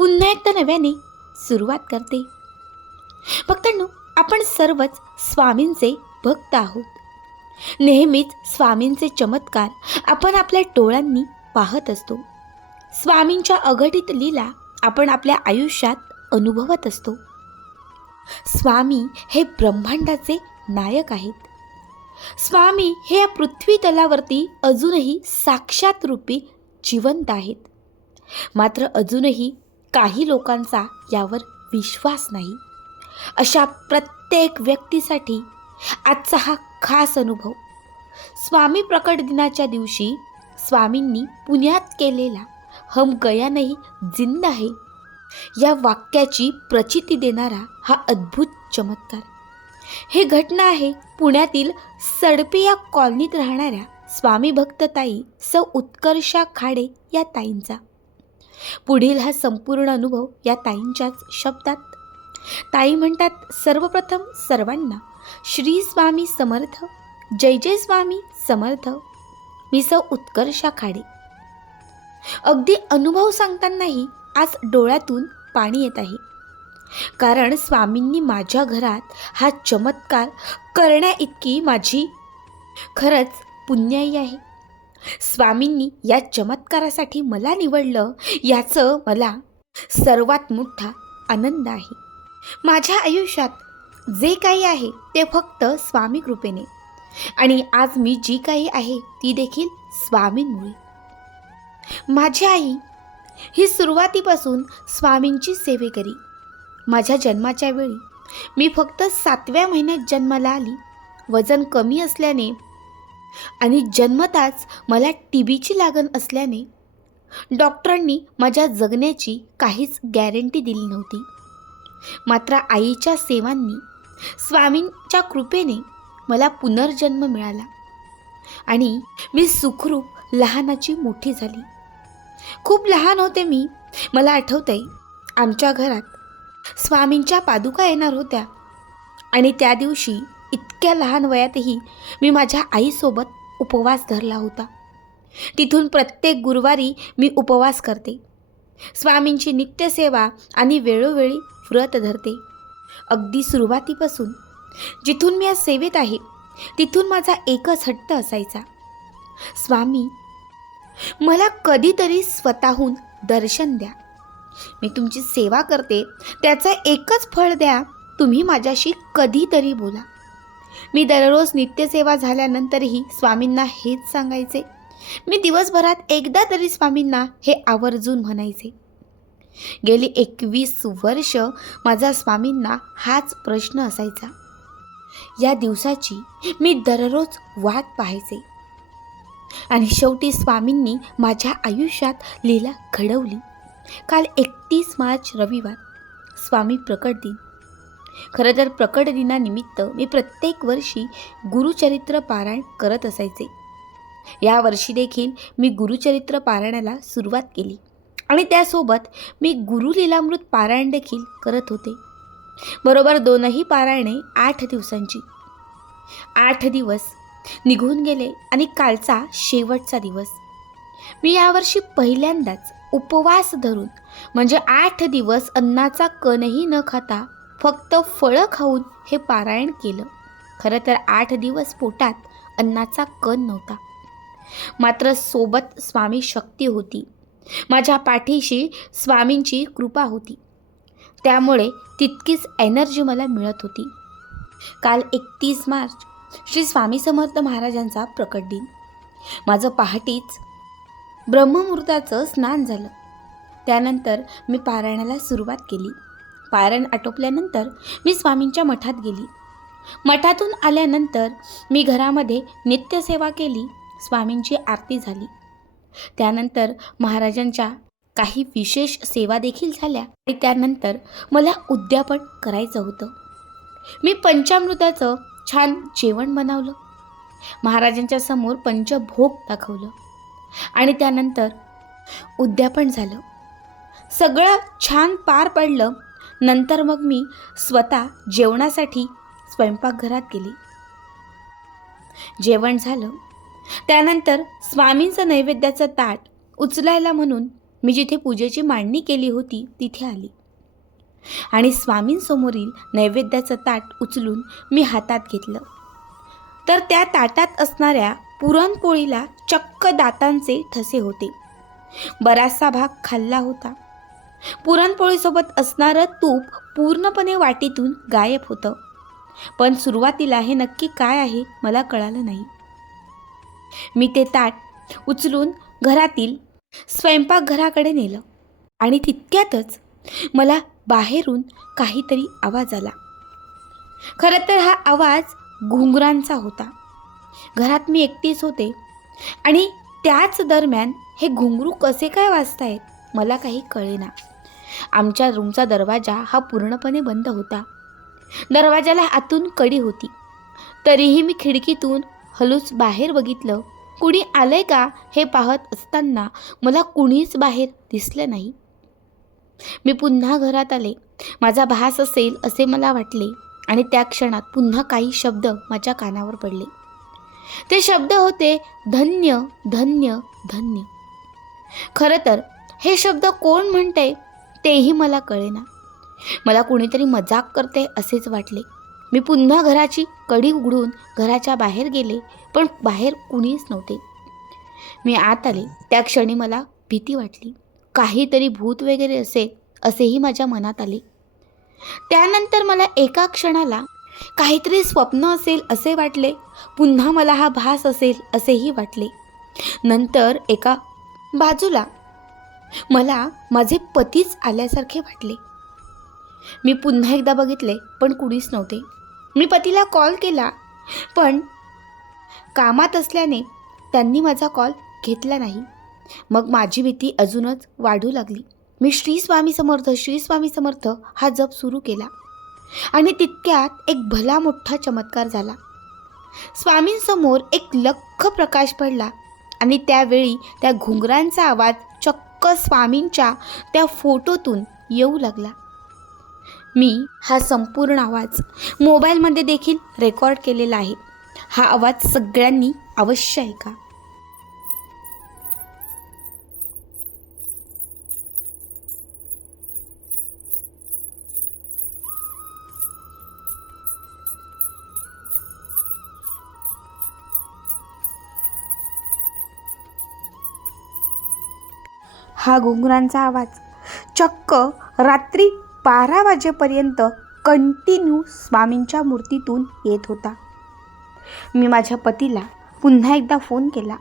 पुन्हा एकदा नव्याने सुरुवात करते. भक्तांनो आपण सर्वच स्वामींचे भक्त आहोत. नेहमीच स्वामींचे चमत्कार आपण आपल्या डोळ्यांनी पाहत असतो. स्वामींच्या अघटित लीला आपण आपल्या आयुष्यात अनुभवत असतो. स्वामी हे ब्रह्मांडाचे नायक आहेत. स्वामी हे या पृथ्वी तलावरती अजूनही साक्षात रूपी जिवंत आहेत. मात्र अजूनही काही लोकांचा यावर विश्वास नाही. अशा प्रत्येक व्यक्तीसाठी आजचा हा खास अनुभव. स्वामी प्रकट दिनाच्या दिवशी स्वामींनी पुण्यात केलेला हम गया नाही जिंद आहे या वाक्याची प्रचिती देणारा हा अद्भुत चमत्कार. हे घटना आहे पुण्यातील सडपी या कॉलनीत राहणाऱ्या स्वामी भक्तताई सौ उत्कर्षा खाडे या ताईंचा. पुढील हा संपूर्ण अनुभव या ताईंच्याच शब्दात. ताई म्हणतात सर्वप्रथम सर्वांना श्री स्वामी समर्थ जय जय स्वामी समर्थ मी सौ उत्कर्षा खाडे अगदी अनुभव सांगतानाही आज डोळ्यातून पाणी येत आहे. कारण स्वामींनी माझ्या घरात हा चमत्कार करण्याइतकी माझी खरंच पुण्याई आहे. स्वामींनी या चमत्कारासाठी मला निवडलं याचं मला सर्वात मोठा आनंद आहे. माझ्या आयुष्यात जे काही आहे ते फक्त स्वामी कृपेने. आणि आज मी जी काही आहे ती देखील स्वामींमुळे. माझी आई ही सुरुवातीपासून स्वामींची सेवेकरी माझ्या जन्माच्या वेळी मी फक्त सातव्या महिन्यात जन्माला आली. वजन कमी असल्याने आणि जन्मताच मला टी बीची लागण असल्याने डॉक्टरांनी माझ्या जगण्याची काहीच गॅरंटी दिली नव्हती. मात्र आईच्या सेवांनी स्वामींच्या कृपेने मला पुनर्जन्म मिळाला आणि मी सुखरूप लहानाची मोठी झाली. खूप लहान होते मी. मला आठवतंय आमच्या घरात स्वामींच्या पादुका येणार होत्या आणि त्या दिवशी इतक्या लहान वयातही मी माझ्या आईसोबत उपवास धरला होता. तिथून प्रत्येक गुरुवारी मी उपवास करते. स्वामींची नित्यसेवा आणि वेळोवेळी व्रत धरते. अगदी सुरुवातीपासून जिथून मी आज सेवेत आहे तिथून माझा एकच हट्ट असायचा. स्वामी मला कधीतरी स्वतःहून दर्शन द्या. मी तुमची सेवा करते त्याचं एकच फळ द्या तुम्ही माझ्याशी कधीतरी बोला. मी दररोज नित्यसेवा झाल्यानंतरही स्वामींना हेच सांगायचे. मी दिवसभरात एकदा तरी स्वामींना हे आवर्जून म्हणायचे. गेली एकवीस वर्ष माझा स्वामींना हाच प्रश्न असायचा. या दिवसाची मी दररोज वाट पाहायचे. आणि शेवटी स्वामींनी माझ्या आयुष्यात लीला घडवली. काल एकतीस मार्च रविवार. स्वामी प्रकट दिन. खरं तर प्रकट दिनानिमित्त मी प्रत्येक वर्षी गुरुचरित्र पारायण करत असायचे. या वर्षी देखील मी गुरुचरित्र पारायणाला सुरुवात केली आणि त्यासोबत मी गुरुलीलामृत पारायण देखील करत होते. बरोबर दोनही पारायणे आठ दिवसांची. आठ दिवस निघून गेले आणि कालचा शेवटचा दिवस. मी यावर्षी पहिल्यांदाच उपवास धरून म्हणजे आठ दिवस अन्नाचा कणही न खाता फक्त फळं खाऊन हे पारायण केलं. खरं तर आठ दिवस पोटात अन्नाचा कण नव्हता. मात्र सोबत स्वामी शक्ती होती. माझ्या पाठीशी स्वामींची कृपा होती. त्यामुळे तितकीच एनर्जी मला मिळत होती. काल एकतीस मार्च श्री स्वामी समर्थ महाराजांचा प्रकट दिन. माझं पहाटेच ब्रह्ममुहूर्ताचं स्नान झालं. त्यानंतर मी पारायणाला सुरुवात केली. पारायण आटोपल्यानंतर मी स्वामींच्या मठात गेली. मठातून आल्यानंतर मी घरामध्ये नित्यसेवा केली स्वामींची आरती झाली. त्यानंतर महाराजांच्या काही विशेष सेवा देखील झाल्या आणि त्यानंतर मला उद्यापन करायचं होतं. मी पंचामृताचं छान जेवण बनवलं. महाराजांच्या समोर पंचभोग दाखवलं आणि त्यानंतर उद्यापन झालं. सगळं छान पार पडलं नंतर मग मी स्वतः जेवणासाठी स्वयंपाकघरात गेली. जेवण झालं. त्यानंतर स्वामींचं नैवेद्याचं ताट उचलायला म्हणून मी जिथे पूजेची मांडणी केली होती तिथे आली. आणि स्वामींसमोरील नैवेद्याचं ताट उचलून मी हातात घेतलं. तर त्या ताटात असणाऱ्या पुरणपोळीला चक्क दातांचे ठसे होते. बराचसा भाग खाल्ला होता. पुरणपोळीसोबत असणारं तूप पूर्णपणे वाटीतून गायब होतं. पण सुरुवातीला हे नक्की काय आहे मला कळालं नाही. मी ते ताट उचलून घरातील स्वयंपाकघराकडे नेलं आणि तितक्यातच मला बाहेरून काहीतरी आवाज आला. खरं तर हा आवाज घुंगरांचा होता. घरात मी एकटीच होते आणि त्याच दरम्यान हे घुंगरू कसे काय वाजतायत मला काही कळेना. आमच्या रूमचा दरवाजा हा पूर्णपणे बंद होता. दरवाजाला आतून कडी होती. तरीही मी खिडकीतून हलूच बाहेर बघितलं. कुणी आलंय का हे पाहत असताना मला कुणीच बाहेर दिसलं नाही. मी पुन्हा घरात आले. माझा भास असेल असे मला वाटले आणि त्या क्षणात पुन्हा काही शब्द माझ्या कानावर पडले. ते शब्द होते धन्य धन्य धन्य. खरं तर हे शब्द कोण म्हणते तेही मला कळेना. मला कुणीतरी मजाक करते असेच वाटले. मी पुन्हा घराची कडी उघडून घराच्या बाहेर गेले पण बाहेर कुणीच नव्हते. मी आत आले. त्या क्षणी मला भीती वाटली. काहीतरी भूत वगैरे असे असेही माझ्या मनात आले. त्यानंतर मला एका क्षणाला काहीतरी स्वप्न असेल असे वाटले. पुन्हा मला हा भास असेल असेही वाटले. नंतर एका बाजूला मला माझे पतीच आल्यासारखे वाटले. मी पुन्हा एकदा बघितले पण कुणीच नव्हते. मी पतीला कॉल केला पण कामात असल्याने त्यांनी माझा कॉल घेतला नाही. मग माझी भीती अजूनच वाढू लागली. मी श्री स्वामी समर्थ श्री स्वामी समर्थ हा जप सुरू केला. आणि तितक्यात एक भला मोठा चमत्कार झाला. स्वामींसमोर एक लख प्रकाश पडला आणि त्यावेळी त्या घुंगरांचा आवाज चक्क स्वामींच्या त्या फोटोतून येऊ लागला. मी हा संपूर्ण आवाज मोबाईलमध्ये देखील रेकॉर्ड केलेला आहे. हा आवाज सगळ्यांनी अवश्य ऐका. हा घुंगरांचा आवाज. चक्क रात्री बारा वाजेपर्यंत कंटिन्यू स्वामींच्या मूर्तीतून येत होता. मी माझ्या पतीला पुन्हा एकदा फोन केला.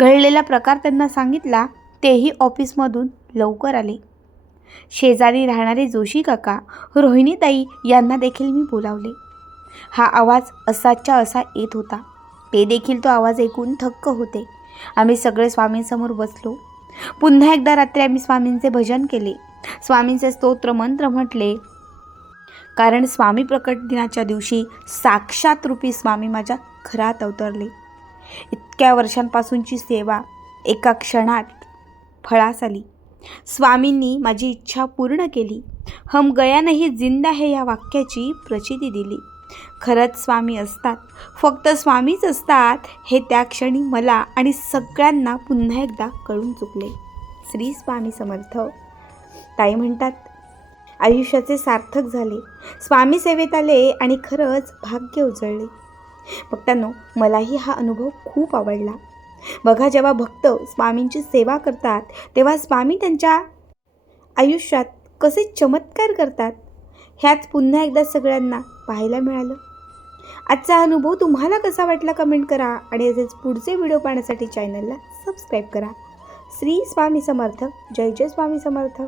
घडलेला प्रकार त्यांना सांगितला तेही ऑफिसमधून लवकर आले. शेजारी राहणारे जोशी काका रोहिणीताई यांना देखील मी बोलावले. हा आवाज असाच्या असा येत होता. ते देखील तो आवाज ऐकून थक्क होते. आम्ही सगळे स्वामींसमोर बसलो. पुन्हा एकदा रात्री आम्ही स्वामींचे भजन केले. स्वामींचे स्तोत्र मंत्र म्हटले कारण स्वामी प्रकट दिनाच्या दिवशी साक्षात रूपी स्वामी माझ्या घरात अवतरले. इतक्या वर्षांपासूनची सेवा एका क्षणात फळास आली. स्वामींनी माझी इच्छा पूर्ण केली. हम गया नाही जिंदा हे या वाक्याची प्रचिती दिली. खरंच स्वामी असतात. फक्त स्वामीच असतात हे त्या क्षणी मला आणि सगळ्यांना पुन्हा एकदा कळून चुकले. श्री स्वामी समर्थ. ताई म्हणतात आयुष्याचे सार्थक झाले. स्वामी सेवेत आले आणि खरंच भाग्य उजळले. भक्तांनो मलाही हा अनुभव खूप आवडला. बघा जेव्हा भक्त स्वामींची सेवा करतात तेव्हा स्वामी त्यांच्या आयुष्यात कसे चमत्कार करतात. ह्याच पुन्हा एकदा सगळ्यांना पाहायला मिळालं. आजचा अनुभव तुम्हाला कसा वाटला कमेंट करा आणि असेच पुढचे व्हिडिओ पाहण्यासाठी चॅनलला सबस्क्राईब करा. श्री स्वामी समर्थ. जय जय स्वामी समर्थ.